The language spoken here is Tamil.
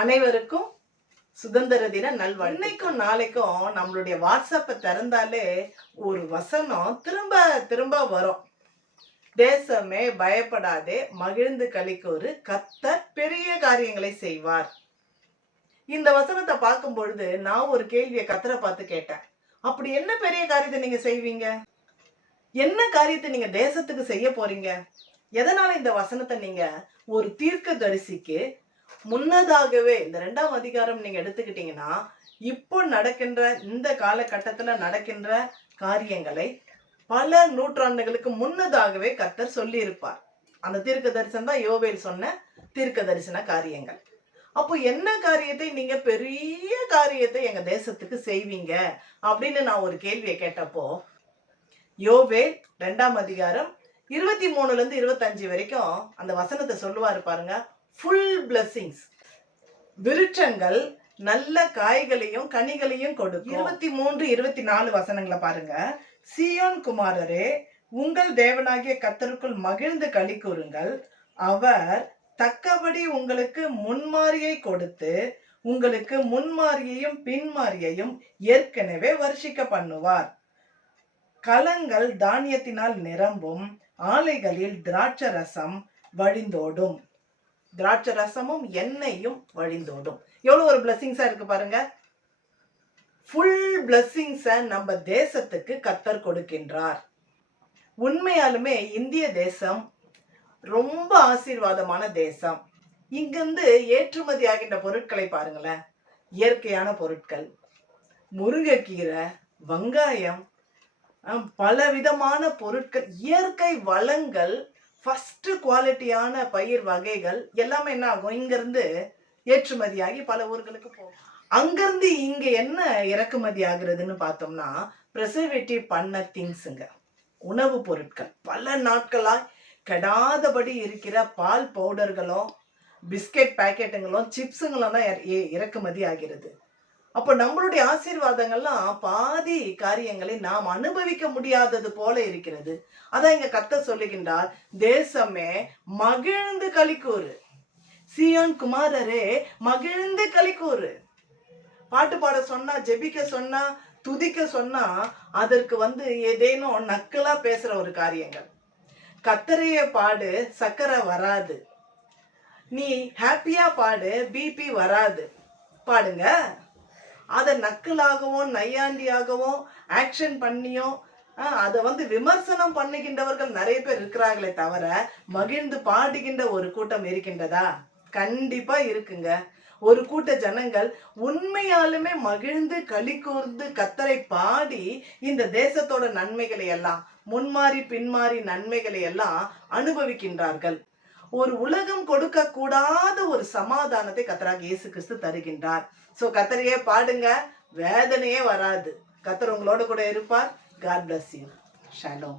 அனைவருக்கும் சுதந்திர தின நல்வாழ்த்து. இன்னைக்கும் நாளைக்கும் நம்மளுடைய வாட்ஸ்அப்பை திறந்தாலே ஒரு வசனம் திரும்ப திரும்ப வரும். தேசமே பயப்படாதே, மகிழ்ந்து களிக்கோரு, கர்த்தர் பெரிய காரியங்களை செய்வார். இந்த வசனத்தை பார்க்கும் பொழுது நான் ஒரு கேள்வியை கர்த்தரை பார்த்து கேட்டேன். அப்படி என்ன பெரிய காரியத்தை நீங்க செய்வீங்க? என்ன காரியத்தை நீங்க தேசத்துக்கு செய்ய போறீங்க? எதனால இந்த வசனத்தை நீங்க ஒரு தீர்க்கதரிசிக்கு முன்னதாகவே இந்த 2ஆம் அதிகாரம் நீங்க எடுத்துக்கிட்டீங்கன்னா, இப்போ நடக்கின்ற இந்த காலகட்டத்துல நடக்கின்ற காரியங்களை பல நூற்றாண்டுகளுக்கு முன்னதாகவே கர்த்தர் சொல்லி இருப்பார். அந்த தீர்க்க தரிசனம் தான் யோவேல் சொன்ன தீர்க்க தரிசன காரியங்கள். அப்போ என்ன காரியத்தை நீங்க பெரிய காரியத்தை எங்க தேசத்துக்கு செய்வீங்க அப்படின்னு நான் ஒரு கேள்வியை கேட்டப்போ, யோவேல் 2ஆம் அதிகாரம் 23 to 25 வரைக்கும் அந்த வசனத்தை சொல்லுவாரு பாருங்க. ஃபுல் பிளெஸிங்ஸ், விருட்சங்கள் நல்ல காய்களையும் கனிகளையும் கொடுக்கும். 23, 24 வசனங்களை பாருங்க. சீயோன் குமாரரே, உங்கள் தேவனாகிய கர்த்தருக்குள் மகிழ்ந்து களி கூறுங்கள். அவர் தக்கபடி உங்களுக்கு முன்மாரியை கொடுத்து உங்களுக்கு முன்மாரியையும் பின்மாரியையும் ஏற்கனவே வருஷிக்க பண்ணுவார். களங்கள் தானியத்தினால் நிரம்பும், ஆலைகளில் திராட்சை ரசம் வழிந்தோடும். திராட்சை ரசமும் எண்ணெயும் வழிந்தோடும். எவ்வளவு ஒரு பிளஸிங்ஸா இருக்கு பாருங்க. ஃபுல் பிளஸிங்ஸை நம்ம தேசத்துக்கு கர்த்தர் கொடுக்கின்றார். உண்மையாலுமே இந்திய தேசம் ரொம்ப ஆசீர்வாதமான தேசம். இங்கிருந்து ஏற்றுமதி ஆகின்ற பொருட்களை பாருங்களேன். இயற்கையான பொருட்கள், முருங்கைக்கீரை, வெங்காயம், பல விதமான பொருட்கள், இயற்கை வளங்கள், ஃபர்ஸ்ட் குவாலிட்டியான பயிர் வகைகள் எல்லாமே என்ன ஆகும், இங்கிருந்து ஏற்றுமதியாகி பல ஊர்களுக்கு போகும். அங்கிருந்து இங்க என்ன இறக்குமதி ஆகுறதுன்னு பார்த்தோம்னா, ப்ரிசர்வேட்டிவ் பண்ண திங்ஸுங்க, உணவு பொருட்கள், பல நாட்களாய் கெடாதபடி இருக்கிற பால் பவுடர்களும் பிஸ்கெட் பேக்கெட்டுங்களும் சிப்ஸுங்களும் தான் இறக்குமதி ஆகிறது. அப்போ நம்மளுடைய ஆசீர்வாதங்கள்லாம் பாதி காரியங்களை நாம் அனுபவிக்க முடியாதது போல இருக்கிறது. அதான் இங்க கர்த்தர் சொல்லுகின்றார், தேசமே மகிழ்ந்து களிக்கூறு. சீயோன் குமாரரே, மகிழ்ந்து களிக்கூறு. பாட்டு பாட சொன்னா, ஜெபிக்க சொன்னா, துதிக்க சொன்னா அதற்கு ஏதேனும் நக்கலா பேசுற ஒரு காரியங்கள். கர்த்தரையே பாடு, சக்கரை வராது. நீ ஹாப்பியா பாடு, பிபி வராது. பாடுங்க. அதை நக்கலாகவும் நையாண்டியாகவும் ஆக்ஷன் பண்ணியும் அதை விமர்சனம் பண்ணுகின்றவர்கள் நிறைய பேர் இருக்கிறார்களே தவிர மகிழ்ந்து பாடுகின்ற ஒரு கூட்டம் இருக்கின்றதா? கண்டிப்பா இருக்குங்க. ஒரு கூட்ட ஜனங்கள் உண்மையாலுமே மகிழ்ந்து களி கூர்ந்து கர்த்தரை பாடி இந்த தேசத்தோட நன்மைகளை எல்லாம், முன்மாறி பின்மாறி நன்மைகளை எல்லாம் அனுபவிக்கின்றார்கள். ஒரு உலகம் கொடுக்க கூடாத ஒரு சமாதானத்தை கர்த்தராகிய இயேசு கிறிஸ்து தருகின்றார். சோ கர்த்தரையே பாடுங்க, வேதனையே வராது. கர்த்தர் உங்களோட கூட இருப்பார். God bless you. Shalom.